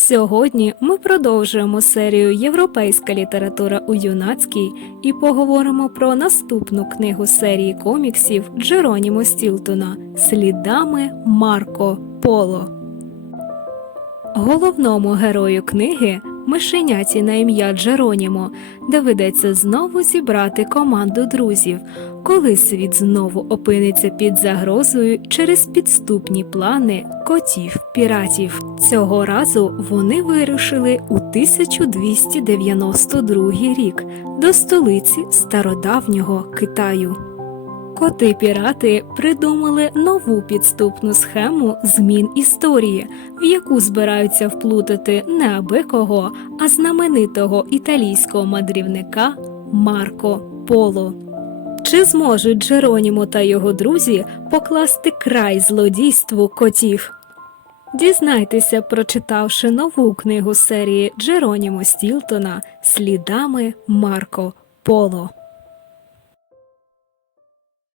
Сьогодні ми продовжуємо серію Європейська література у юнацькій і поговоримо про наступну книгу серії коміксів Джеронімо Стілтона Слідами Марко Поло. Головному герою книги мишеняті на ім'я Джеронімо доведеться знову зібрати команду друзів, коли світ знову опиниться під загрозою через підступні плани котів піратів. Цього разу вони вирушили у 1292 рік до столиці стародавнього Китаю. Коти пірати придумали нову підступну схему змін історії, в яку збираються вплутати не аби а знаменитого італійського мандрівника Марко Поло. Чи зможуть Джеронімо та його друзі покласти край злодійству котів? Дізнайтеся, прочитавши нову книгу серії Джеронімо Стілтона Слідами Марко Поло.